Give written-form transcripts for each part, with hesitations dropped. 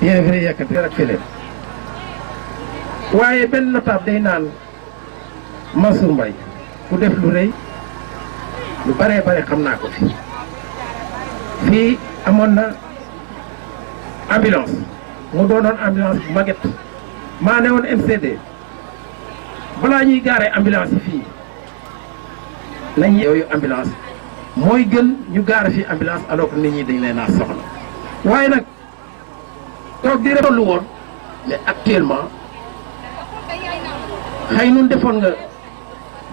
bien vrai yàkkati rek fi leen waaye benn notable day naan Mansour Mbaye ku def lu rëy lu baree bare xam naa ko fii amoon na ambulance mu doonoon ambulance bu maget maa ne woon MCD balaa ñuy gaaree ambulance yi fii nañ yooyu ambulance mooy gën ñu gaare fii ambulance alors que nit ñi dañ leen a soxla waaye nag toog di rek lu woon mais actuellement xëy nun defoon nga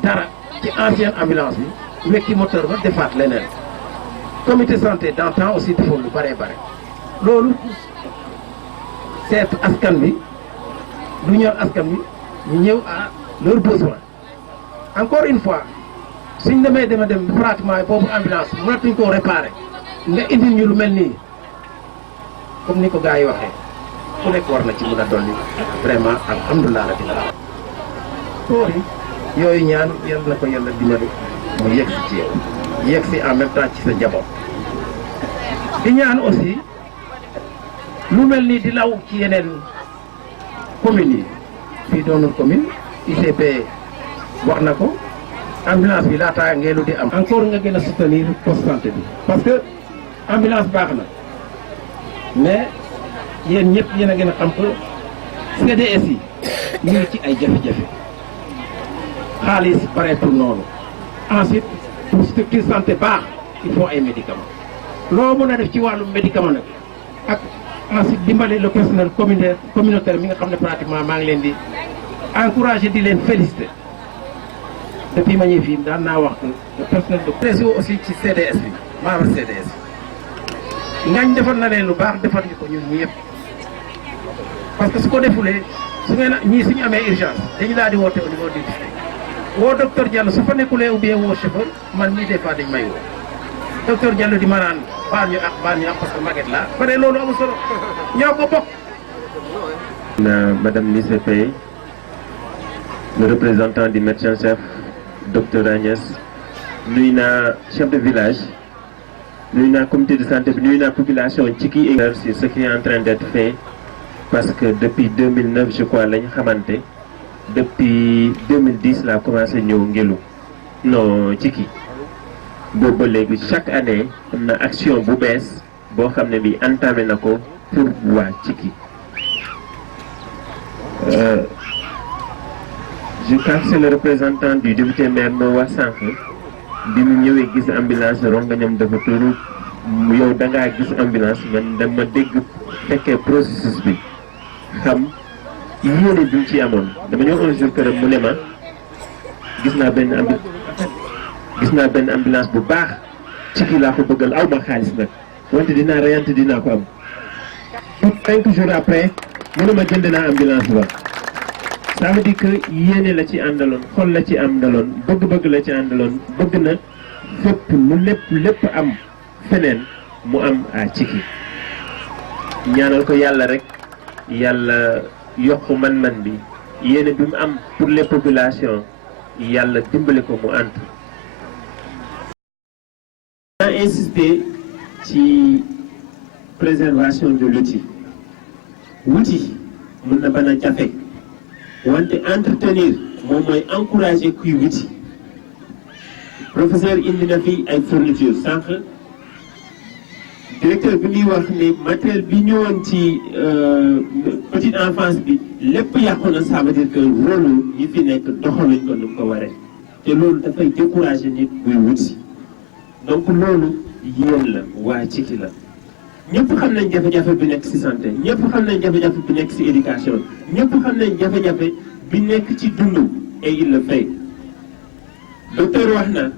dara ci ancienne ambulance bi wekki moteur ba defaat leneen comité santé d'antan aussi defoon lu bare bare loolu seet askan bi lu ñor askan bi ñu ñëw à leurs besoins encore une fois suñ dem pratiquement boobu ambulance mënatuñ koo réparer nga indil ñu lu mel nii comme ni ko gars yi waxee ku nekk war na ci mën a dolli vraiment alhamdulilah rabbil alamin tool yi yooyu ñaan yal na ko yàlla dimbali mu yegg si ci yow yegg si en même temps ci sa njaboot di ñaan aussi lu mel ni di law ci yeneen communes yi fii doonul commune ICP wax na ko ambulance bi laataa ngeelu di am encore nga gën a soutenir poste santé bi parce que ambulance baax na mais yéen ñëpp yéen a gën a xam que CDS yi ñu ngi ci ay jafe-jafe xaalis bareetul noonu ensuite pour structure santé baax il faut ay médicaments loo mën a def ci wàllum médicament nag ak ensuite dimbali le personnel communautaire mi nga xam ne pratiquement maa ngi leen di encourager di leen féliciter depuis ma ñëw fii daan naa wax que le personnel de réseau aussi ci CDS bi membre CDS ngañ defal na leen lu baax defal ñu ko ñun ñëpp parce que su ko defulee su ngeen ñii suñu amee urgence dañu daal di woote au niveau du district woo docteur Diallo su fa nekkulee ou bien woo chauffeur man mii des fois dañ may woo docteur Diallo di ma naan baal ñu ak parce que maget la ba ne loolu amul solo ñoo ko bokk. Madame l'ICP, le représentant du médecin-chef docteur Agnès, nuyu naa chef de village, nuyu naa comité de santé bi nuyu naa population Cikki et sur ce qui est en train d'être fait parce que depuis 2009 je crois lañ xamante depuis 2010 laa commencé ñëw Ngelu non Cikki boobu ba léegi chaque année am na action bu bees boo xam ne bi entamé na ko pour waa Cikki je crois que c'est le représentant du député maire moo wax sànq bi mu ñëwee gis ambulance rongañam dafa turu yow da ngaa gis ambulance man dama dégg fekkee processus bi xam yéene bi mu ci amoon dama ñëw un jour këram mu ne ma gis naa benn ambulance bu baax Cikki laa ko bëggal aw ma xaalis nag wante dinaa reyante dinaa ko am. 5 jours après mu ne ma jënd naa ambulance ba. ça veut dire que yéene la ci àndaloon xol la ci àndaloon bëgg-bëgg la ci àndaloon bëgg na fépp lu lépp am feneen mu am à Cikki ñaanal ko yàlla rek yàlla yokk man-man bi yéene bi mu am pour les populations yàlla dimbali ko mu ànd. naa insister ci préservation de l'outil wuti mën na bañ a jafe wante entretenir moom mooy encourager kuy wuti professeur indi na fi ay fourniture sànq directeur bi muy wax ne matériel bi ñëwoon ci petite enfance bi lépp yàqu na ça veut dire que rôle ñi fi nekk doxaluñ ko nu mu ko waree te loolu dafay décourager nit buy wuti donc loolu yéen la waa Cikki la ñëpp xam nañ jafe-jafe bi nekk ci santé ñëpp xam nañ jafe-jafe bi nekk ci éducation ñëpp xam nañ jafe-jafe bi nekk ci dund et il le fait docteur wax na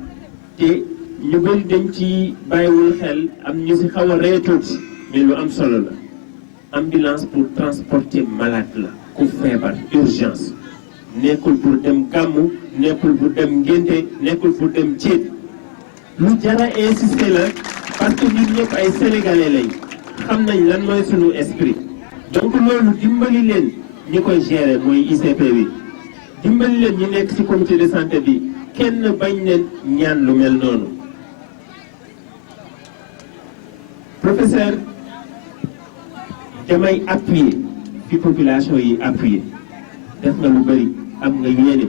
te ñu bëri dañ ci bàyyiwul xel am ñu ci xaw a ree tuuti mais lu am solo la ambulance pour transporter malade la ku feebar urgence nekkul pour dem gàmmu nekkul pour dem ngénte nekkul pour dem céet lu jara insister la parce que ñun ñëpp ay sénégalais lañ xam nañ lan mooy sunu esprit donc loolu dimbali leen ñi koy gérer mooy ICP bi dimbali leen ñi nekk ci comité de santé bi kenn bañ leen ñaan lu mel noonu. professeur damay appuyer fi population yi appuyer def nga lu bëri am nga yéene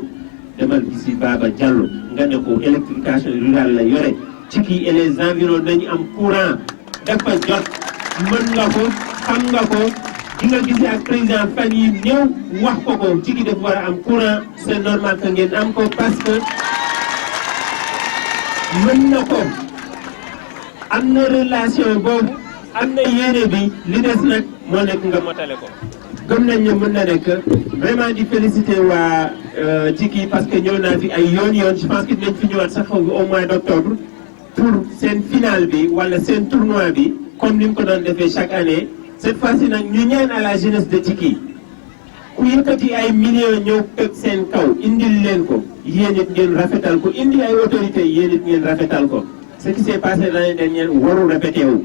demal bi si Baba Diallo nga ne ko électrification rurale la yore ci kii et les environs dañu am courant dafa jot mën nga ko xam nga ko di nga gisee ak président fan yi ñëw wax ko ci kii dafa war a am courant c'est normal que ngeen am ko parce que mën na ko am na relation boobu am na yéene bi li des nag moo nekk nga motale ko gëm nañ ne mën na nekk vraiment di féliciter waa Jiki parce que ñëw naa fi ay yoon je pense que dinañ fi ñëwaat sax au mois d'octobre pour seen finale bi wala seen tournoi bi comme ni mu ko doon defee chaque année cette fois-ci nag ñu ñaan à la jeunesse de Jiki ku yëkkati ay millions ñëw teg seen kaw indil leen ko yéen it ngeen rafetal ko indi ay autorités yéen it ngeen rafetal ko ce qui s'est passé l'année dernière warul répété wu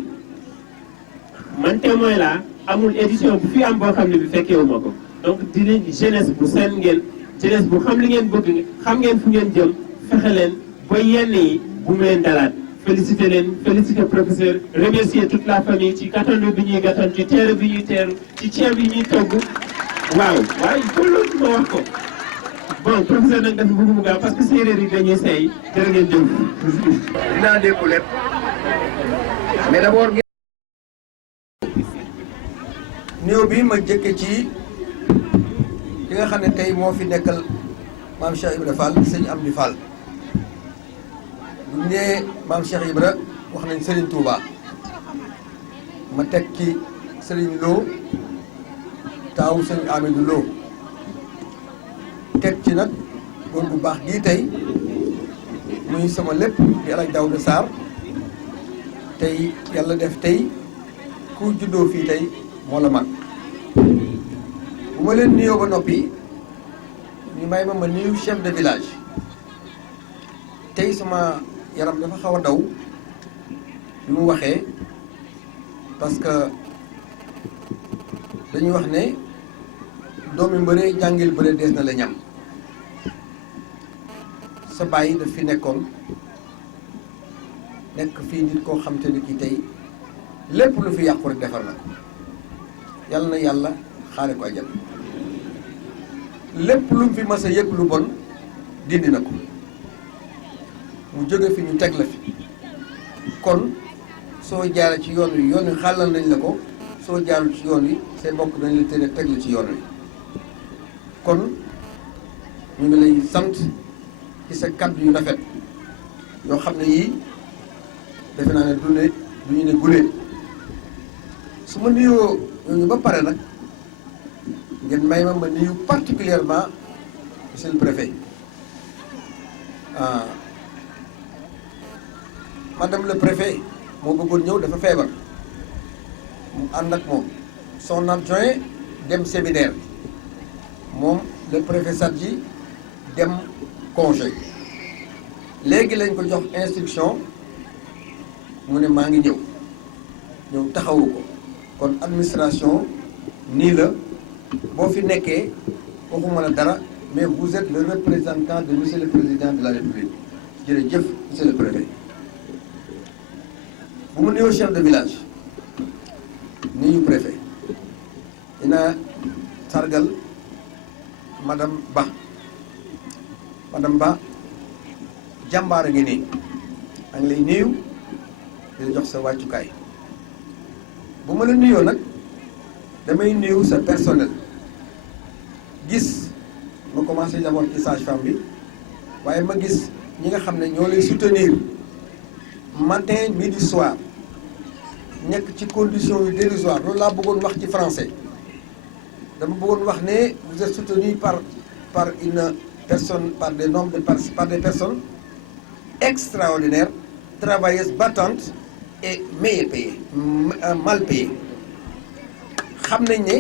man témoin la amul édition bu fi am boo xam ne bi fekkeewuma ko donc dinañ jeunesse bu seen ngeen jeunesse bu xam li ngeen bëgg xam ngeen fu ngeen jëm fexe leen ba yenn yi bu mu leen dalaat féliciter leen féliciter professeur remercier toute la famille ci gàttandu bi ñuy gàttandu ci teeru bi ñuy teeru ci ceeb yi ñuy togg waaw il faut loolu ma wax ko bon professeur nag def bëgg mu gaaw parce que séeréer yi dañuy seey jërë ngeen jëf dinaa dékku lépp mais d'abord néew bi ma jëkke ci ki nga xam ne tey moo fi nekkal maam Cheikh Ibra Fall sëñ Amdi Fall bu ñu nee maam Cheikh Ibra wax nañ Serigne Touba ma teg ci Serigne Lo taawu sëñ Amidou Lo teg ci nag góor bu baax gii tey muy sama lépp di El Hadj Daouda Sarr tey yàlla def tey ku juddoo fii tey moo la mag bu ma leen nuyoo ba noppi ñu may ma nuyu chef de village tey sama yaram dafa xaw a daw bi mu waxee parce que dañuy wax ne doomi mbëre jàngil bëre dees na la ñam sa bàyyi daf fi nekkoon nekk fii nit koo xam te ne kii tey lépp lu fi yàqu rek defar na ko yàlla na yàlla xaare ko ajal lépp lu mu fi mas a yëg lu bon dindi na ko mu jóge fi ñu teg la fi kon soo jaaree ci yoon wi xàllal nañ la ko soo jaarul ci yoon wi say mbokk dañ la tëre teg la ci yoon wi kon ñu ngi lay sant ci sa kàddu yu rafet yoo xam ne yii defe naa ne du ñu ne gulee su ma nuyoo ñooñu ba pare nag ngeen may ma nuyu particulièrement monsieur le préfet madame le préfet moo bëggoon ñëw dafa feebar mu ànd ak moom son adjoint dem séminaire moom le préfet Sadji dem congé léegi lañ ko jox instruction mu ne maa ngi ñëw taxawu ko kon administration nii la boo fi nekkee waxuma la dara mais vous êtes le représentant de monsieur le président de la république jërëjëf monsieur le préfet bu mu nuyoo chef de village nuyu préfet dina sargal madame Ba jàmbaar a ngi nii a ngi lay nuyu di la jox sa wàccukaay bu ma la nuyoo nag damay nuyu sa personnel gis ma commencé d'abord ci sage-femme bi waaye ma gis ñi nga xam ne ñoo lay soutenir matin midi soir nekk ci conditions yu dérisoires loolu laa bëggoon wax ci français dama bëggoon wax ne vous êtes soutenu par une personne par des personnes extraordinaires travailleuses battantes et mal payées xam nañ ne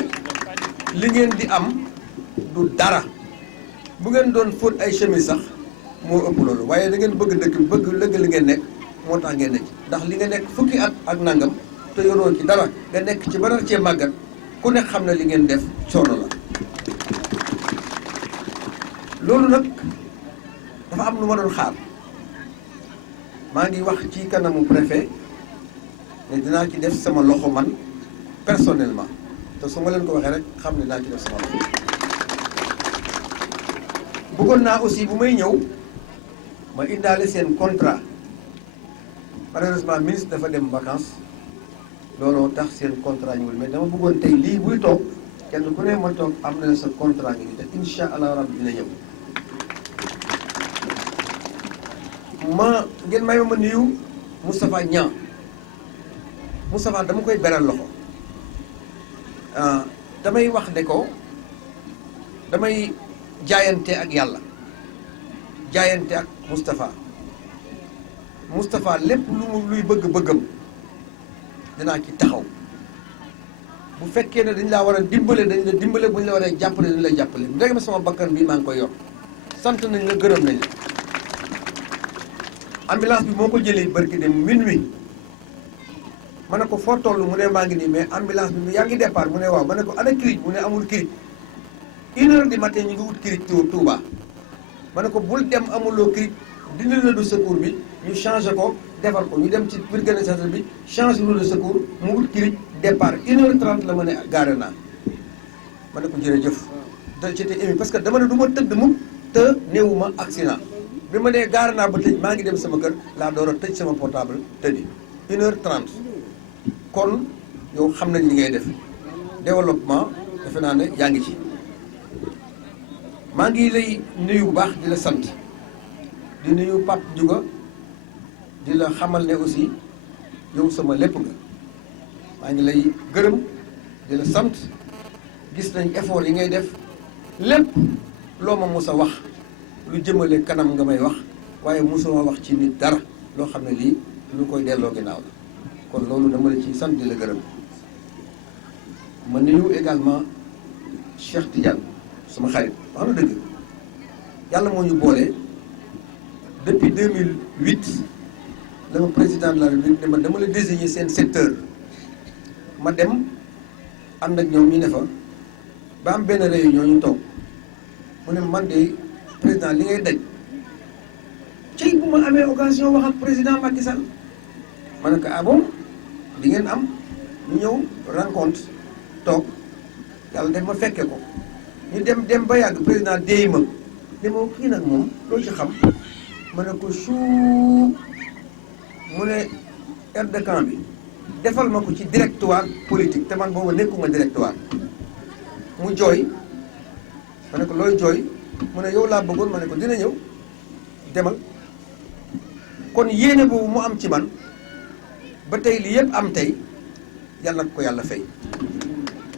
li ngeen di am du dara bu ngeen doon fóot ay chemise sax moo ëpp loolu waaye da ngeen bëgg dëkk bëgg li ngeen nekk moo tax ngeen nekk ndax li nga nekk fukki at ak nangam te yoroo ci dara nga nekk ci ba cee màggat ku ne xam na li ngeen def coono la loolu nag dafa am lu ma doon xaar maa ngi wax ci kanamu préfet ne dinaa ci def sama loxo man personnellement te su ma leen ko waxee rek xam ne daa ci def sama loxo. bëggoon naa aussi bu may ñëw ma indaale seen contrat malheureusement ministre dafa dem vacances looloo tax seen contrat ñëwul mais dama bëggoon tey lii buy toog kenn ku ne ma toog am na sa contrat ngi ni te insha allah rabbi dina ñëw. ngeen may ma nuyu Moustapha Niang. Moustapha dama koy beral loxo damay wax ne ko damay jaayante ak yàlla jaayante ak Moustapha lépp luy bëgg-bëggam dinaa ci taxaw bu fekkee ne dañ laa war a dimbale dañ la dimbale bu ñu la war a jàppale dañ la jàppale ndegam sama bakkan bii maa ngi koy yor sant nañ la gërëm nañ la. ambulance bi moo ko jëlee barki dem minuit ma ne ko foo toll mu ne maa ngi nii mais ambulance bi yaa ngi départ mu ne waaw ma ne ko ana kirij mu ne amul kirij 1h du matin ñu ngi wut kirij Touba ma ne ko bul dem amuloo kirij dindi la du secours bi ñu changé ko defar ko ñu dem ci organisation bi changé lu de secours mu wut kirij départ 1h30 la ma ne gaare naa ma ne ko jërëjëf te j'étais ému parce que dama ne du ma tëdd mu te néewuma accident bi ma nee gaare naa ba tëj maa ngi dem sama kër laa door a tëj sama portable tëddi 1h30 kon yow xam nañ li ngay def développement defe naa ne yaa ngi ci maa ngi lay nuyu bu baax di la sant di nuyu Pape Diouf di la xamal ne aussi yow sama lépp nga maa ngi lay gërëm di la sant gis nañ effort yi ngay def lépp loo ma mos a wax lu jëmale kanam nga may wax waaye mosuma wax ci nit dara loo xam ne lii lu koy delloo ginnaaw la kon loolu dama la ci sant di la gërëm ma nuyu également Cheikh Tidiane sama xarit wax na dëgg yàlla moo ñu boole depuis 2008 la ma président de la République ne ma dama la désigner seen secteur ma dem ànd ak ñoom ñu ne fa ba am benn réunion ñu toog mu ne man de président li ngay daj ci bu ma amee occasion wax ak président Macky Sall ma ne ko ah bon di ngeen am ñu ñëw rencontre toog yàlla def ma fekke ko ñu dem ba yàgg président déy ma ne ma kii nag moom loolu ci xam ma ne ko suu mu ne aide de camp bi defal ma ko ci directoire politique te man boobu nekkuma directoire mu jooy ma ne ko looy jooy mu ne yow laa bëggoon ma ne ko dina ñëw demal kon yéene boobu mu am ci man ba tey li yëpp am tey yàlla na ko yàlla fay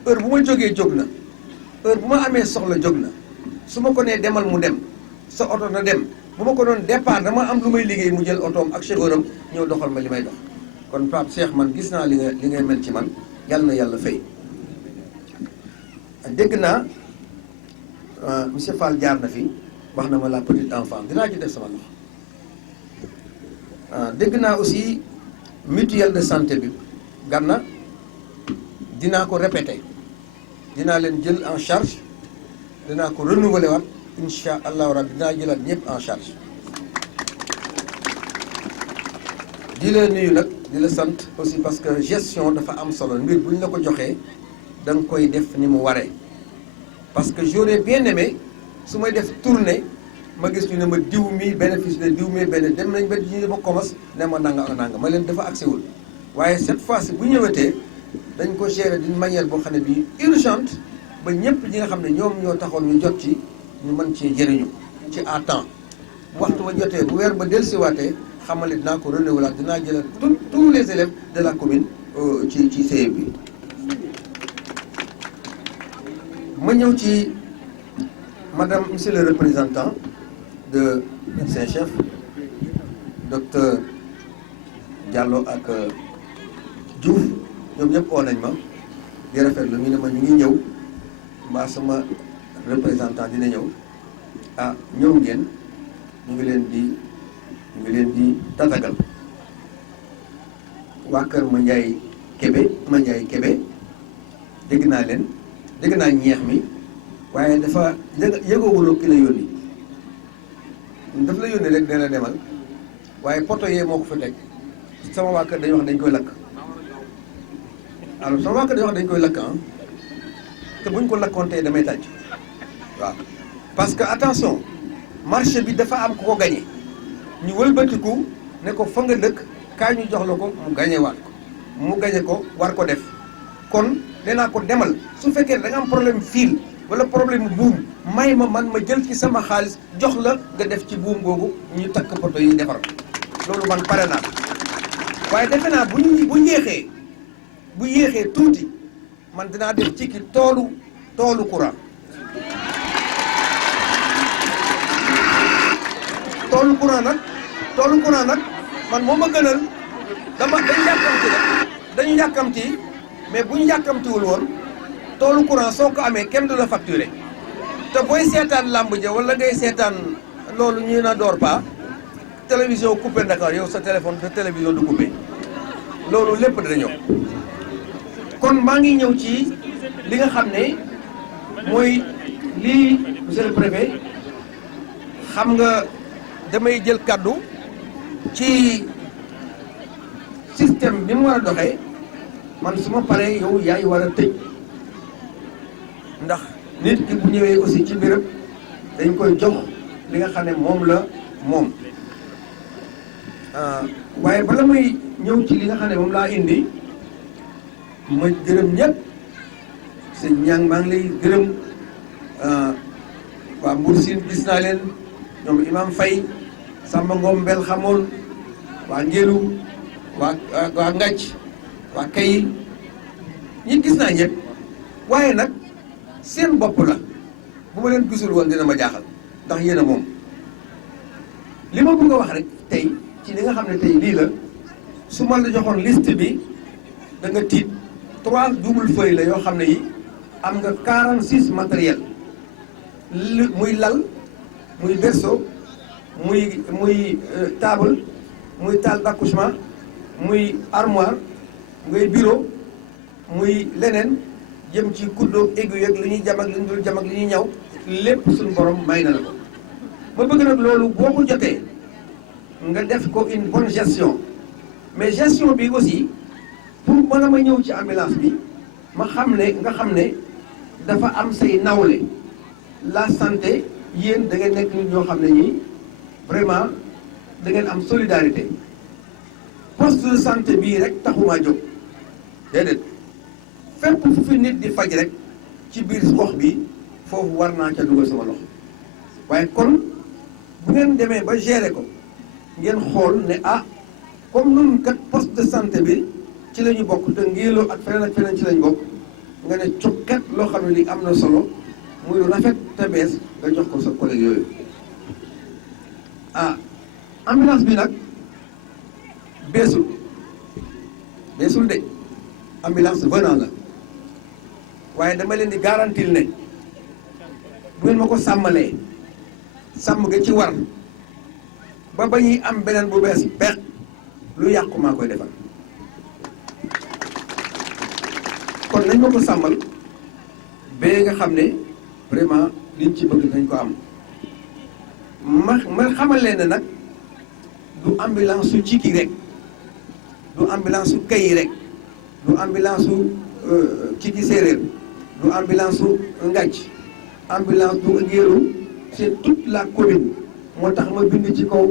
heure bu ma jógee jóg na heure bu ma amee soxla jóg na su ma ko nee demal mu dem sa oto na dem bu ma ko doon départ dama am lu may liggéey mu jël otoom ak chauffeuram ñëw doxal ma li may dox kon Pape Cheikh man gis naa li ngay mel ci man yàlla na yàlla fay dégg naa monsieur Fall jaar na fi wax na ma la petite enfant dinaa ci def sama loxo dégg naa aussi mutuelle de santé bi Gana dinaa ko répété dinaa leen jël en charge dinaa ko renouveler waat incha allahu rabbi dinaa jëlaat ñëpp en charge di la nuyu nag di la sant aussi parce que gestion dafa am solo mbir bu ñu la ko joxee da nga koy def ni mu waree parce que j'aurais bien aimé su may def tournée ma gis ñu ne ma diw mi bénéfice de diw mi benn dem nañ ba ñu ma commence ne ma nanga ma leen dafa accès waaye cette fois-ci bu ñëwetee dañ ko gérer d'une manière boo xam ne bii urgente ba ñëpp ñi nga xam ne ñoom ñoo taxoon ñu jot ci ñu mën cee jëriñu ci à temps bu waxtu ba jotee bu weer ba dellusiwaatee xamale dinaa ko renouveler dinaa jëlal tous les élèves de la commune ci CEB bi. ma ñëw ci madame monsieur le représentant de médecin-chef docteur Diallo ak Diouf ñoom ñëpp oo nañ ma di rafetlu ñu ne ma ñu ngi ñëw mbaa sama représentant dina ñëw ah ñëw ngeen ñu ngi leen di tatagal waa kër Mandiaye Kébé dégg naa ñeex mi waaye dafa yëgoowuloo ki la yónni daf la yónni rek dina demal waaye poto yee moo ko fa teg sama waa kër dañuy wax dañ koy lakk alors sama waa kër dañuy wax dañ koy lakk te buñ ko lakkontee damay tàcc waaw parce que attention marché bi dafa am ku ko gañe ñu wëlbatiku ne ko fa nga dëkk kaay ñu jox la ko mu gañe waat ko mu gañe ko war ko def kon nee naa ko demal su fekkee da nga am problème fil wala problème buum may ma man ma jël ci sama xaalis jox la nga def ci buum googu ñu takk poto yi defar loolu man pare naa waaye defe naa bu yéexee tuuti man dinaa def ci ki toolu courant toolu courant nag man moo ma gënal dañu yàkkamti mais bu ñu yàkkamtiwul woon toolu courant soo ko amee kenn du la facturé te booy seetaan làmb ja wala ngay seetaan loolu ñu na door pa télévision coupé Dakar yow sa télévision du coupé loolu lépp dana ñëw kon maa ngi ñëw ci li nga xam ne mooy lii monsieur le préfet xam nga damay jël kaddu ci système bi mu war a doxee man su ma paree yow yaay war a tëj ndax nit ki bu ñëwee aussi ci béréb dañ koy jox li nga xam ne moom la moom waaye bala may ñëw ci li nga xam ne moom laa indi ma gërëm ñëpp sëñ ñang maa ngi lay gërëm waa Mbour Sine gis naa leen ñoom Imam Faye Samba Ngom Mbel xamoon waa Ngélu waa Ngàcc waa Kayi ñi gis naa ñëpp waaye nag seen bopp la bu ma leen gisul woon dina ma jaaxal ndax yéen a moom li ma bëgg a wax rek tey ci li nga xam ne tey lii la su ma la joxoon liste bi da nga tiit 3 double feuille la yoo xam ne yi am nga 46 matériel muy lal muy berceau muy table muy table d'accouchement muy armoire ngay bureau muy leneen jëm ci kuddo aiguille ak li ñuy jam ak li ñu dul jam ak li ñuy ñaw lépp suñu borom may na la ko ma bëgg nag loolu boo ko jotee nga def ko une bonne gestion mais gestion bi aussi pour mën a ma ñëw ci ambulance bi ma xam ne nga xam ne dafa am say nawle la santé yéen da ngeen nekk nit ñoo xam ne ñii vraiment da ngeen am solidarité poste de santé bii rek taxumaa jóg déedéet fépp fu fi nit di faj rek ci biir gox bi foofu war naa ca dugal sama loxo waaye kon bu ngeen demee ba gérer ko ngeen xool ne ah comme nun kat poste de santé bi ci la ñu bokk te Ngélo ak feneen ci lañ bokk nga ne cukkat loo xam ne li am na solo muy lu rafet te bees nga jox ko sa collègue yooyu ah ambulance bi nag beesul de ambulance venant la waaye dama leen di garantil ne bu ngeen ma ko sàmmalee sàmm ga ci war ba ba ñuy am beneen bu bees peq lu yàqu maa koy defal kon nañ ma ko sàmmal ba nga xam ne vraiment liñ ci bëgg nañ ko am ma xamal leen ne nag du ambulance su Cikki rek du ambulance su Kayi rek du ambulance su Cikki Séeréer du ambulance su Ngàcc ambulance du Ngélu c'est toute la commune moo tax ma bind ci kaw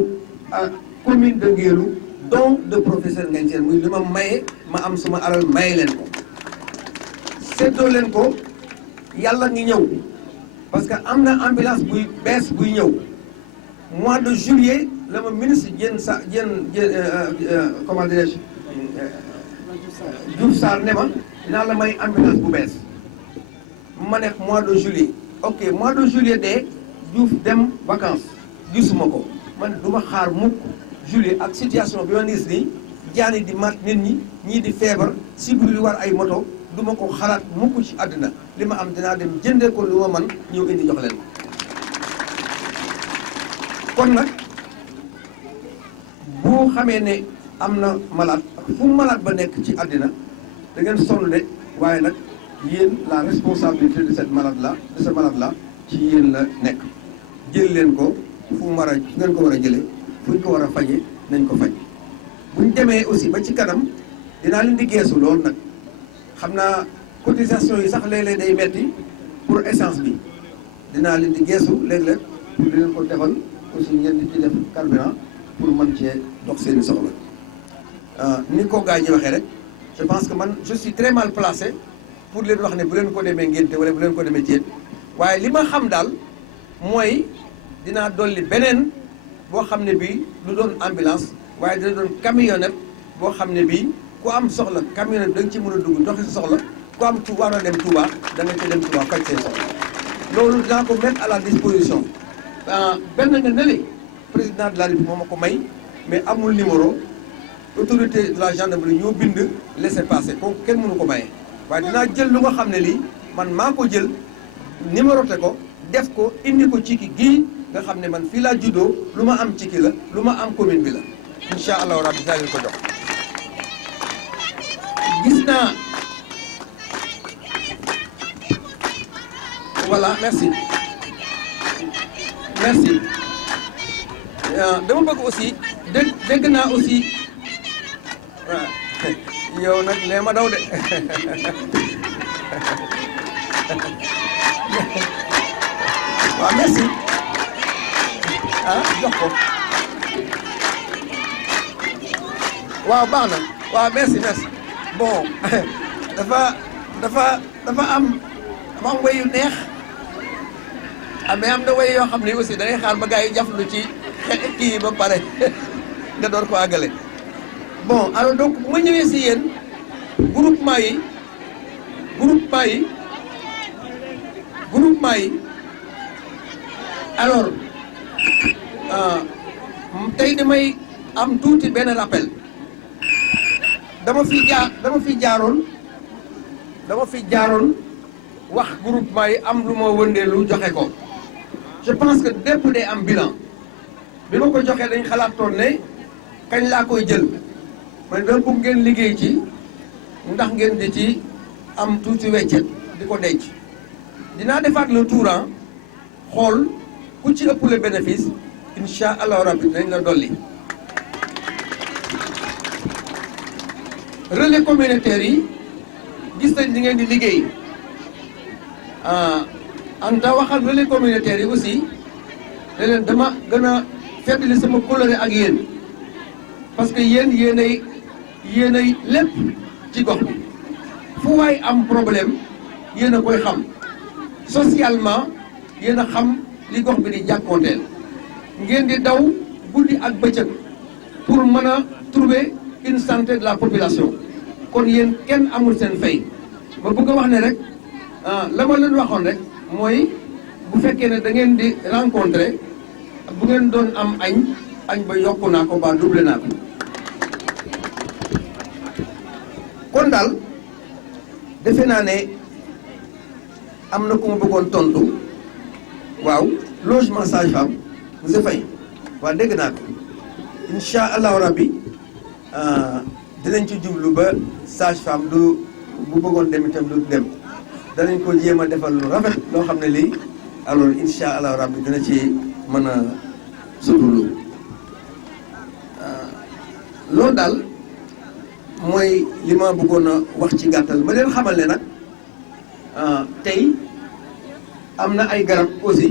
commune de Ngélu don de professeur Ngagne Sène muy li ma maye ma am suma alal maye leen ko seddoo leen ko yàlla ngi ñëw parce que am na ambulance buy bees buy ñëw mois de juillet la ma ministre comment dirais-je Diouf Sarr ne ma dinaa la may ambulance bu bees ma nekk mois de juillet ok mois de juillet de Diouf dem vacances gisuma ko man du ma xaar mukk juillet ak situation bi ma gis nii jaani di mat nit ñi ñii di feebar sibir yi war ay moto du ma ko xalaat mukk ci àddina li ma am dinaa dem jëndee ko lu ma man ñëw indi jox leen kon nag boo xamee ne am na malade fu malade ba nekk ci àddina da ngeen sonn de waaye nag yéen la responsabilité de cette malade là de ce malade là ci yéen la nekk jël leen ko fu ngeen ko war a jëlee fu ñu ko war a faje nañ ko faj buñ demee aussi ba ci kanam dinaa leen di geesu loolu nag xam naa cotisation yi sax léeg-léeg day metti pour essence bi dinaa leen di geesu léeg-léeg pour di leen ko defal aussi ngeen di ci def carburant pour mën cee dox seeni soxla ni ko gaa ñi waxee rek je pense que man je suis très mal placé pour leen wax ne bu leen ko demee ngénte wala bu leen ko demee ceet waaye li ma xam daal mooy dinaa dolli beneen boo xam ne bii lu doon ambulance waaye dina doon camionnette boo xam ne bii ku am soxla camionnette da nga ci mën a dugg doxi sa soxla ku am war a dem Touba da nga ci dem Touba faj seen soxla loolu dinaa ko mettre à la disposition benn nga nele président de la République moo ma ko may mais amul numéro autorité de la gendarmerie ñoo bind laissez-passer kooku kenn mënu ko maye waaye dinaa jël lu nga xam ne lii man maa ko jël numéroté ko def ko indi ko ci ki gii nga xam ne man fii laa juddoo lu ma am ci ki la lu ma am commune bi la incha allahu rabbi dinaa leen ko jox gis naa voilà merci merci dama bëgg aussi dégg naa aussi waaw yow nag nee ma daw de waaw merci jox ko waaw baax na waaw merci bon dafa am way yu neex mais am na way yoo xam ne aussi da ngay xaar ba gars yi jaflu ci kii ba pare nga door ko àggale bon alors donc bu ma ñëwee si yéen groupement yi alors tey damay am tuuti benn rappel dama fi jaaroon wax groupement yi am lu ma wëndeelu joxe ko je pense que dépp day am bilan bi ma ko joxee dañ xalaatoon ne kañ laa koy jël man dama bëgg ngeen liggéey ci ndax ngeen di ci am tuuti weccet di ko denc dinaa defaat le tour xool ku ci ëpp le bénéfice incha allahu rabbi dinañ la dolli relais communautaire yi gis nañ ni ngeen di liggéey anta waxal relais communautaire yi aussi ne leen dama gën a feddali sama coloré ak yéen parce que yéenay lépp ci gox bi fu waay am problème yéen a koy xam socialement yéen a xam li gox bi di jàkkoonteel ngeen di daw guddi ak bëccëg pour mën a trouver une santé de la population kon yéen kenn amul seen fay ma bëgg a wax ne rek la ma leen waxoon rek mooy bu fekkee ne da ngeen di rencontrer bu ngeen doon am añ ba yokku naa ko ba doublé naa ko kon daal defe naa ne am na ku ma bëggoon tontu waaw logement sage-femme monsieur Faye waaw dégg naa ko incha allahu rabbi dinañ ci jublu ba sage-femme du bu bëggoon dem itam du dem danañ ko jéem a defal lu rafet loo xam ne lii alors incha allahu rabbi dina ci mën a sutulu loolu daal mooy li ma bëggoon a wax ci gàttal ma leen xamal ne nag tey am na ay garab aussi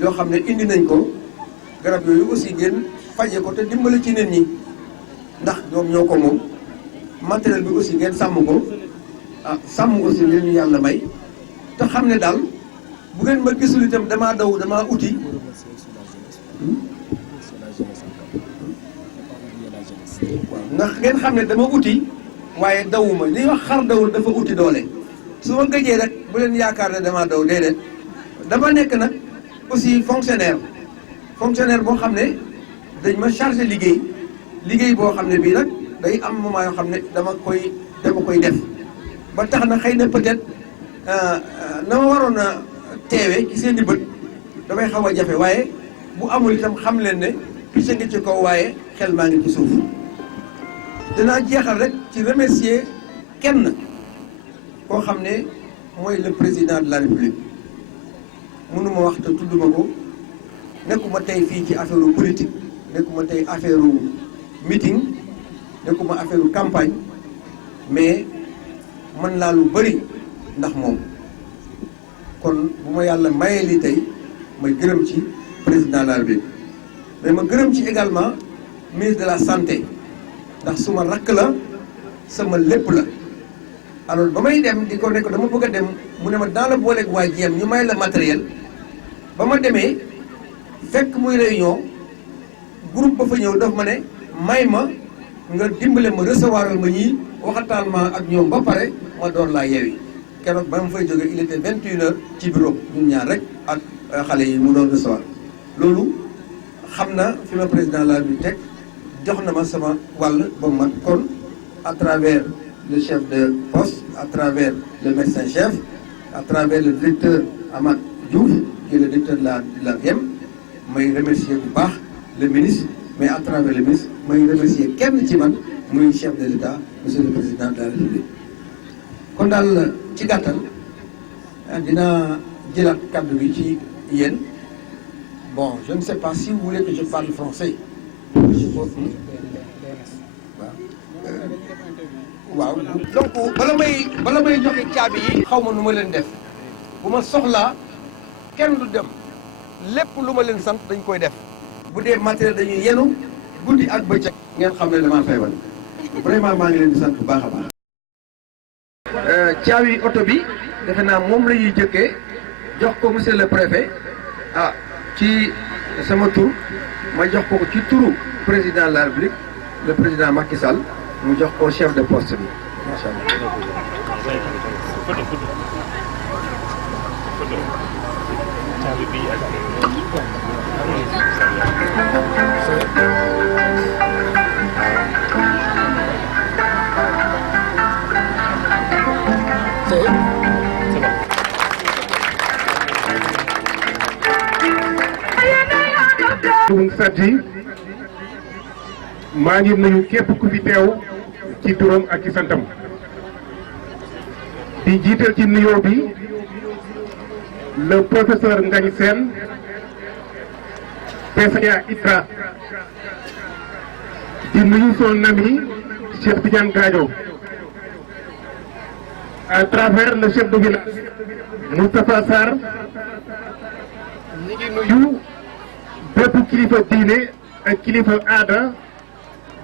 yoo xam ne indi nañ ko garab yooyu aussi ngeen faje ko te dimbali ci nit ñi ndax ñoom ñoo ko moom matériel bi aussi ngeen sàmm ko sàmm aussi leen ñu yàlla may te xam ne daal bu ngeen ma gisul itam damaa uti ndax ngeen xam ne dama uti waaye dawuma li wax xar dawul dafa uti doole su ma gëjee rek bu leen yaakaar ne damaa daw déedéet dama nekk nag aussi fonctionnaire boo xam ne dañ ma chargé liggéey boo xam ne bii nag day am moment yoo xam ne dama koy def ba tax na xëy na peut-être na ma waroon a teewe ci seen i bët damay xaw a jafe waaye bu amul itam xam leen ne picc ngi ci kaw waaye xel maa ngi ci suuf dinaa jeexal rek ci remercier kenn koo xam ne mooy le président de la république mënuma wax te tudduma ko nekkuma tey fii ci affaire politique nekkuma tey affaire meeting nekkuma affaire campagne mais mën laa lu bëri ndax moom kon bu ma yàlla mayee lii tey may gërëm ci président de la République mais ma gërëm ci également ministre de la santé ndax suma rakk la sama lépp la alors ba may dem di ko nekk dama bëgg a dem mu ne ma dans la booleeg waa JM ñu may la matériel ba ma demee fekk muy réunion groupe ba fa ñëw daf ma ne may ma nga dimbale ma recevoiral ma ñii waxataan ma ak ñoom ba pare ma door laa yeewi keroog ba ma fay jógee il était 21h ci bureau ñun ñaar rek ak xale yi mu doon recevoir loolu xam na fi ma président la bi teg jox na ma sama wàll ba man kon à travers le chef de poste à travers le médecin chef à travers le directeur Amath Diouf qui est le directeur de la VM may remercier bu baax le ministre mais à travers le ministre may remercier kenn ci man muy chef de l'État monsieur le président de la République kon daal ci gàttal dina jëlaat kàddu gi ci yéen bon je ne sais pas si vous voulez que je parle français waaw donc bala may joxe caabi yi xaw ma nu ma leen def bu ma soxlaa kenn du dem lépp lu ma leen sant dañ koy def bu dee matériel dañuy yenu guddi ak bëccëg ngeen xam ne damaa feebar vraiment maa ngi leen di sant bu baax a baax caabi oto bi defe naa moom la ñuy jëkkee jox ko monsieur le préfet ci sama tur ma jox ko ci turu président de la République le président Macky Sall mu jox ko chef de poste bi macha allah. Sadji maa ngi nuyu képp ku fi teew ci turam ak ci santam di jiital ci nuyoo bi le professeur Ngagne Sène PCA ISRA di nuyu son ami Cheikh Tidiane Gadio à travers le chef de village Moustapha Sarr ñi ngi nuyu bépp kilifa diine ak kilifa aada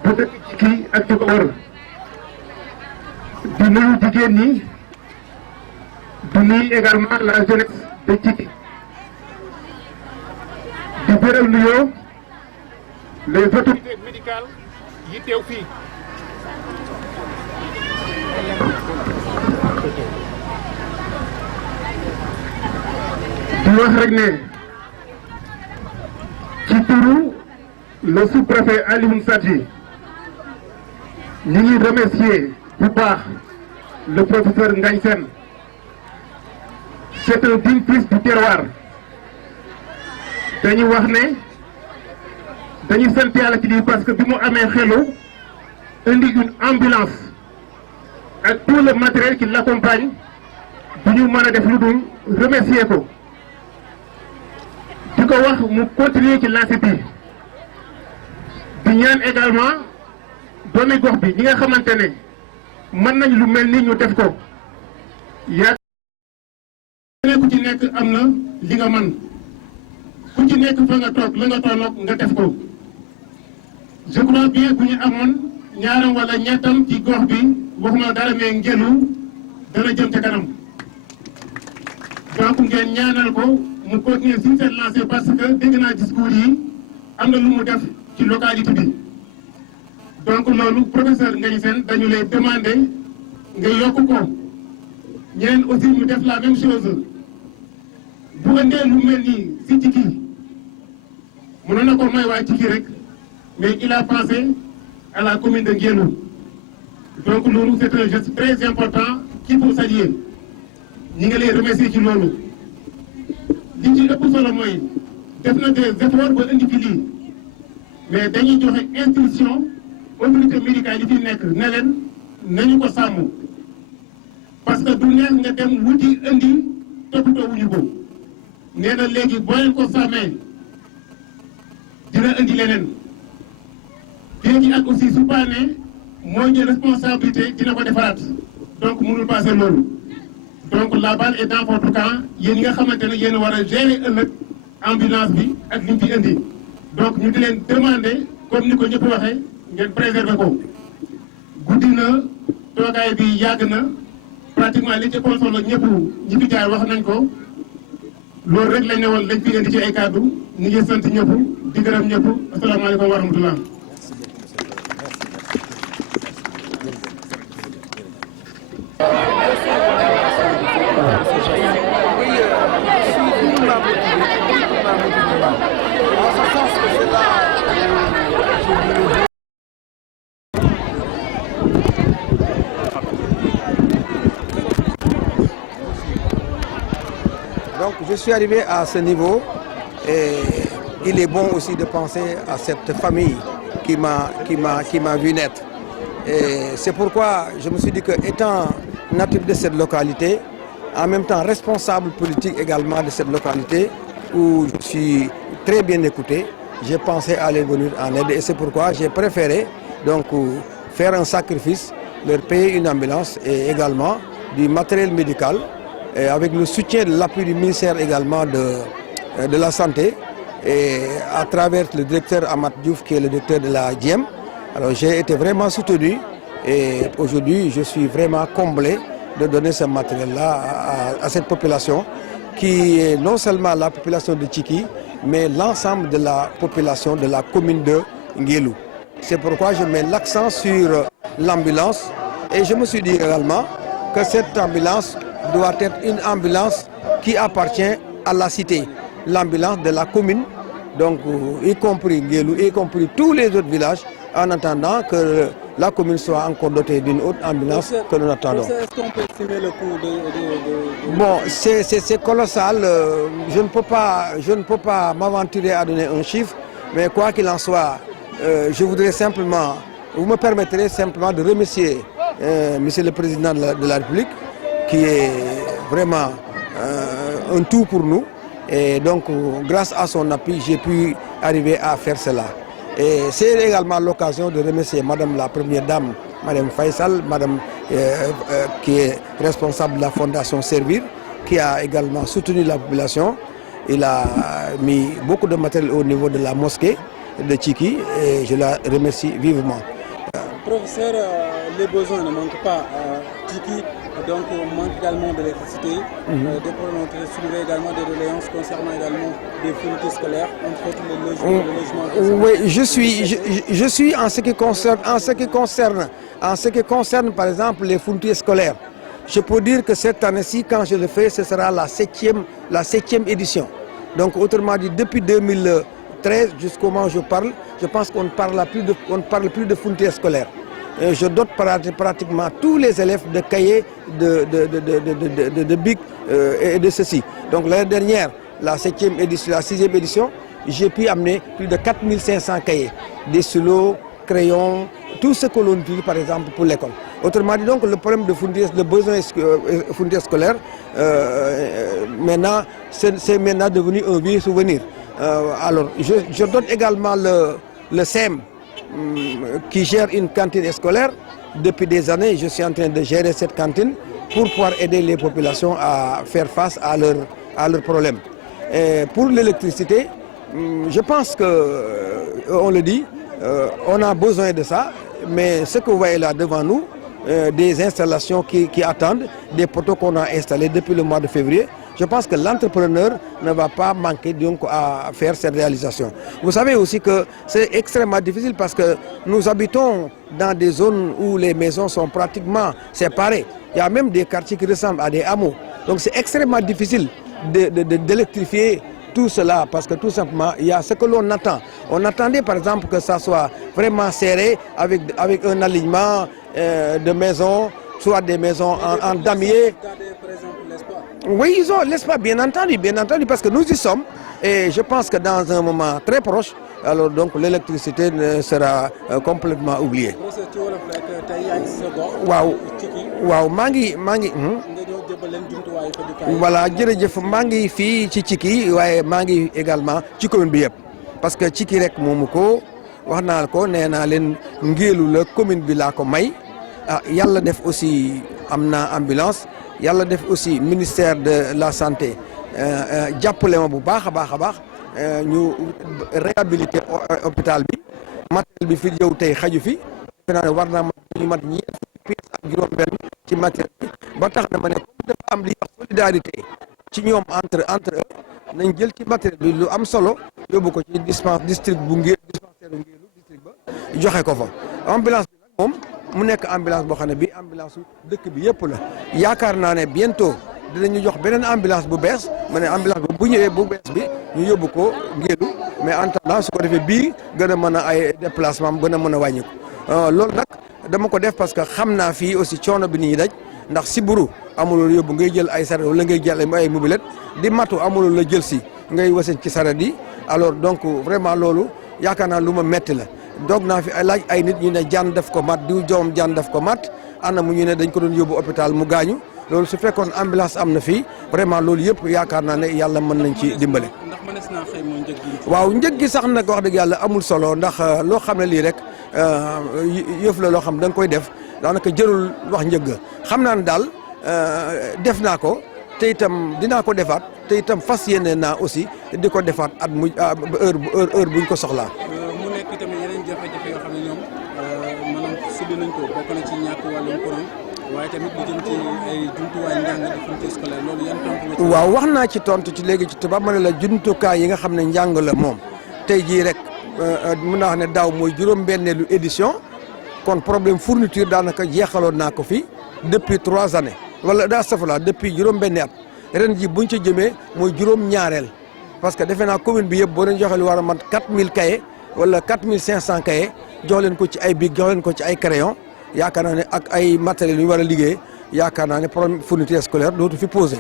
bu dëkk ci kii ak ci ko wër di nuyu jigéen ñi di nuyu également la jeunesse de Cikki di beral nuyoo les autorités médicales yi teew fii di wax rek ne ci turu le sous-préfet Alioune Sadji ñu ngi remercier bu baax le professeur Ngagne Sène c'est un digne fils du terroir dañuy wax ne dañuy sant yàlla ci lii parce que bi mu amee xelu indi une ambulance ak tout le matériel qui l'accompagne bu ñu mën a def lu dul remercier ko di ko wax mu continuer ci lancé bi di ñaan également doomi gox bi ñi nga xamante ne mën nañ lu mel ni ñu def ko yaa ku ci nekk am na li nga mën ku ci nekk fa nga toog la nga tolloog nga def ko je crois bien bu ñu amoon ñaaram wala ñettam ci gox bi waxuma dara mais ngelu dana jëm ca kanam donc ngeen ñaanal ko mu continuer sur cette lancée parce que dégg naa discours yi am na lu mu def ci localité bi donc loolu professeur Ngagne Sène dañu lay demander nga yokk ko ñeneen aussi ñu def la même chose bu andee lu mel nii si Cikki mënoon na ko may waa Cikki rek mais il a pensé à la commune de Nguelou donc loolu c'est un geste très important qu'il faut saluer ñi nga lay remercier ci loolu li ci ëpp solo mooy def na des efforts ba indi fi lii mais dañuy joxe instruction autorité médicale yi fi nekk ne leen nañu ko sàmm parce que du neex nga dem wuti indi toppatoo wuñu ko nee na léegi boo leen ko sàmmee dina indi leneen léegi ak aussi su paanee mooy jël responsabilité dina ko defaraat donc mënul passer loolu donc la balle est dans votre camp yéen ñi nga xamante ne yéen war a gérer ëllëg ambulance bi ak li ñu fi indi donc ñu di leen demander comme ni ko ñëpp waxee ngeen préserver ko guddi na toogaay bi yàgg na pratiquement li ci consolo ñëpp ñi fi jaar wax nañ ko loolu rek lañ ne woon lañ fi indi ci ay kàddu ñu ngi sant ñëpp di gërëm ñëpp asalaamaaleykum wa rahmatullah. Donc je suis arrivé à ce niveau et il est bon aussi de penser à cette famille qui m'a vu naître. Et c'est pourquoi je me suis dit que étant natif de cette localité, en même temps responsable politique également de cette localité où je suis très bien écouté, j'ai pensé aller venir en aide et c'est pourquoi j'ai préféré donc faire un sacrifice, leur payer une ambulance et également du matériel médical. Et avec le soutien de l'appui du ministère également de la Santé et à travers le directeur Amat Diouf qui est le directeur de la DIEM. Alors j'ai été vraiment soutenu et aujourd'hui je suis vraiment comblé de donner ce matériel-là à cette population qui est non seulement la population de Tchiki mais l'ensemble de la population de la commune de Nguélou. C'est pourquoi je mets l'accent sur l'ambulance et je me suis dit également que cette ambulance doit être une ambulance qui appartient à la cité, l'ambulance de la commune, donc y compris Nguélou, y compris tous les autres villages, en attendant que la commune soit encore dotée d'une autre ambulance que nous attendons. Est-ce qu'on peut estimer le coût de... Bon, c'est colossal, je ne peux pas m'aventurer à donner un chiffre, mais quoi qu'il en soit, je voudrais simplement, vous me permettrez simplement de remercier Monsieur le Président de la République, qui est vraiment un tout pour nous. Et donc, grâce à son appui, j'ai pu arriver à faire cela. Et c'est également l'occasion de remercier Madame la Première Dame, Madame Faisal, Madame qui est responsable de la Fondation Servir, qui a également soutenu la population. Il a mis beaucoup de matériel au niveau de la mosquée de Tchiki et je la remercie vivement. Professeur, les besoins ne manquent pas à Tchiki, donc on manque également d'électricité. Des problèmes ont été soulevés également des doléances concernant également des fournitures scolaires, entre autres le logement. Oui, je suis en ce qui concerne par exemple les fournitures scolaires. Je peux dire que cette année-ci, quand je le fais, ce sera la septième édition. Donc autrement dit, depuis 2013 jusqu'au moment où je parle, je pense qu'on ne parle plus de fournitures scolaires. Je dote pratiquement tous les élèves de cahiers, de bics et de ceci. Donc l'année dernière, la 6e édition, j'ai pu amener plus de 4500 cahiers, des stylos, crayons, tout ce que l'on utilise par exemple pour l'école. Autrement dit donc le problème de fournitures, le besoin de fournitures scolaires, maintenant c'est maintenant devenu un vieux souvenir. Alors je dote également le SEM qui gère une cantine scolaire. Depuis des années, je suis en train de gérer cette cantine pour pouvoir aider les populations à faire face à leurs problèmes. Et pour l'électricité, je pense que, on le dit, on a besoin de ça, mais ce que vous voyez là devant nous, des installations qui attendent, des poteaux qu'on a installés depuis le mois de février, je pense que l'entrepreneur ne va pas manquer donc à faire cette réalisation. Vous savez aussi que c'est extrêmement difficile parce que nous habitons dans des zones où les maisons sont pratiquement séparées. Il y a même des quartiers qui ressemblent à des hameaux. Donc c'est extrêmement difficile d'électrifier tout cela parce que tout simplement il y a ce que l'on attend. On attendait par exemple que ça soit vraiment serré avec un alignement de maisons, soit des maisons en damier. Oui, ils ont l'espace, bien entendu, parce que nous y sommes et je pense que dans un moment très proche, alors donc l'électricité sera complètement oubliée. Waaw maa ngi voilà jërëjëf maa ngi fii ci Tchiki waaye maa ngi également ci commune bi yëpp parce que Tchiki rek moomu ko wax naa ko nee naa leen Nguélou la commune bi laa ko may ah yàlla def aussi am naa ambulance yàlla def aussi ministère de la santé jàppale ma bu baax a baax a baax ñu réhabilité hôpital bi matériel bi fi jëw tey xaju fi defe naa ne war naa ñu mat ñeent pièces ak juróom-benn ci matériel bi ba tax na ma ne comme dafa am li wax solidarité ci ñoom entre eux nañ jël ci matériel bi lu am solo yóbbu ko ci district bu dispensaire bu Ngélu district ba joxe ko fa ambulance bi nag moom mu nekk ambulance boo xam ne bii ambulance su dëkk bi yëpp la yaakaar naa ne bientôt dinañu jox beneen ambulance bu bees ma ne ambulance bu ñëwee bu bees bi ñu yóbbu ko Ngélu mais en attendant su ko defee bii gën a mën a ay déplacement am gën a mën a wàññi ko loolu nag dama ko def parce que xam naa fii aussi coono bi nit ñi daj ndax siburu amuloo yóbbu ngay jël ay saret wala ngay jël ay mobilette di matu amuloo la jël si ngay wasin ci saret yi alors donc vraiment loolu yaakaar naa lu ma metti la doog naa fi laaj ay nit ñu ne jaan def ko mat diw joom jaan def ko mat ana mu ñu ne dañ ko doon yóbbu hôpital mu gaañu loolu su fekkoon ambulance am na fii vraiment loolu yëpp yaakaar naa ne yàlla mën nañ ci dimbale. ndax mënees naa xëy mooy njëg gi. waaw njëg gi sax nag wax dëgg yàlla amul solo ndax loo xam ne lii rek yëf la loo xam da nga koy def daanaka jërul wax njëg xam naa ne daal def naa ko te itam dinaa ko defaat te itam fas yéene naa aussi di ko defaat at mu heure buñ ko soxlaa. mu nekk tamit yeneen jafe-jafe yoo xam ne ñoom maanaam suddi nañ ko bokk na ci ñàkk wàllum courant waaye tamit lu jëm ci ay jumtuwaay njàng di fourniture scolaire loolu yan tontu nga ci. waaw wax naa ci tontu ci léegi ci tubaab ma ne la jumtukaay yi nga xam ne njàng la moom tey jii rek mun naa wax ne daaw mooy juróom-benneelu édition kon problème fourniture daanaka jeexaloon naa ko fi depuis 3 années wala daa safala depuis juróom-benni at ren ji buñ ci jëmee mooy juróom-ñaareel parce que defe naa commune bi yëpp boo leen joxe lu war a mat 4000 cahiers wala 4500 cahiers jox leen ko ci ay bic jox leen ko ci ay crayon yaakaar naa ne ak ay matériels yu ñu war a liggéey yaakaar naa ne problème fourniture scolaire dootu fi posé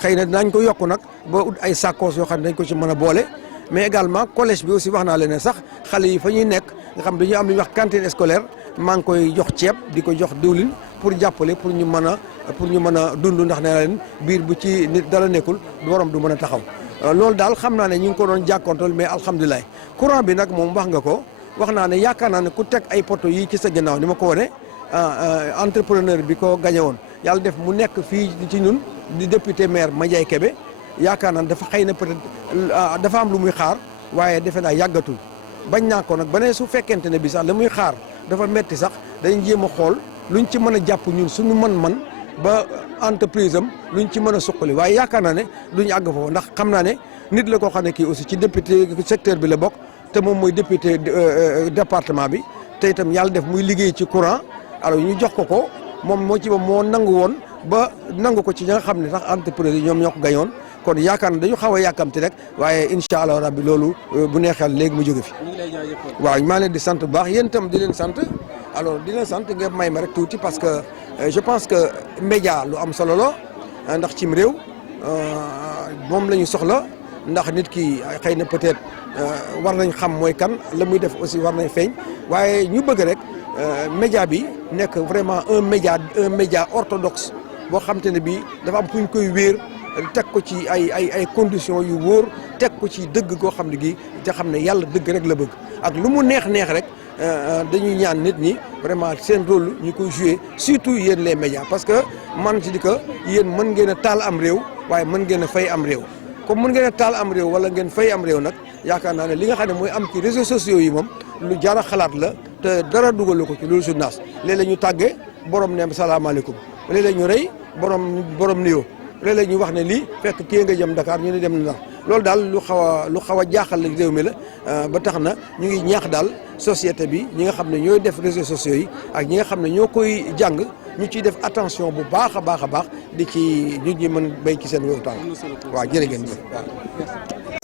xëy na dinañ ko yokk nag ba ut ay sacoches yoo xam ne dañ ko ci mën a boole mais également collège bi aussi wax naa leen ne sax xale yi fa ñuy nekk nga xam dañuy am lu ñuy wax cantine scolaire maa ngi koy jox ceeb di ko jox diwlin pour jàppale pour ñu mën a dund ndax nee na leen biir bu ci nit dara nekkul borom du mën a taxaw loolu daal xam naa ne ñu ngi ko doon jàkkoontal mais alhamdulilah courant bi nag moom wax nga ko wax naa ne yaakaar naa ne ku teg ay poto yi ci sa gannaaw ni ma ko wane entrepreneur bi ko gañe woon yàlla def mu nekk fii ci ñun di député maire Madiaye Kébé yaakaar naa dafa xëy na peut-être dafa am lu muy xaar waaye defe naa yàggatul bañ naa ko nag ba ne su fekkente ne bi sax la muy xaar dafa metti sax dañ jéem a xool luñ ci mën a jàpp ñun suñu man ba entreprise am luñ ci mën a suqali waaye yaakaar naa ne duñu àgg foofu ndax xam naa ne nit la koo xam ne kii aussi ci député secteur bi la bokk te moom mooy député département bi te itam yàlla def muy liggéey ci courant alors ñu jox ko moom moo nangu woon ba nangu ko ci ñi nga xam ne sax entreprise yi ñoom ñoo ko gañoon kon yaakaar na dañu xaw a yàkkamti rek waaye incha allah rabbi loolu bu neexal léegi mu jóge fi. waaw maa leen di sant bu baax yéen itam di leen sant alors di leen sant nga may ma rek tuuti parce que je pense que média lu am solo la ndax cim réew moom la ñu soxla ndax nit ki xëy na peut-être war nañ xam mooy kan la muy def aussi war nañ feeñ waaye ñu bëgg rek média bi nekk vraiment un média orthodoxe boo xam te ne bii dafa am fu ñu koy wéer. teg ko ci ay conditions yu wóor teg ko ci dëgg goo xam ne gi te xam ne yàlla dëgg rek la bëgg ak lu mu neex rek dañuy ñaan nit ñi vraiment seen rôle ñu koy jouer surtout yéen les médias parce que man ci di que yéen mën ngeen a taal am réew waaye mën ngeen a fay am réew comme mën ngeen a taal am réew wala ngeen fay am réew nag yaakaar naa ne li nga xam ne mooy am ci réseaux sociaux yi moom lu jar a xalaat la te dara dugalu ko ci loolu journal léeg-léeg ñu tàggee borom ne salaamaaleykum léeg-léeg ñu rey borom nuyoo léeg-léeg ñu wax ne lii fekk kii nga jëm Dakar ñu ne dem na loolu daal lu xaw a jaaxal la réew mi la ba tax na ñu ngi ñaax daal société bi ñi nga xam ne ñooy def réseaux sociaux yi ak ñi nga xam ne ñoo koy jàng ñu ciy def attention bu baax a baax di ci nit ñi mën béy ci seen wéewu tànk waaw jërë ngeen jëf waaw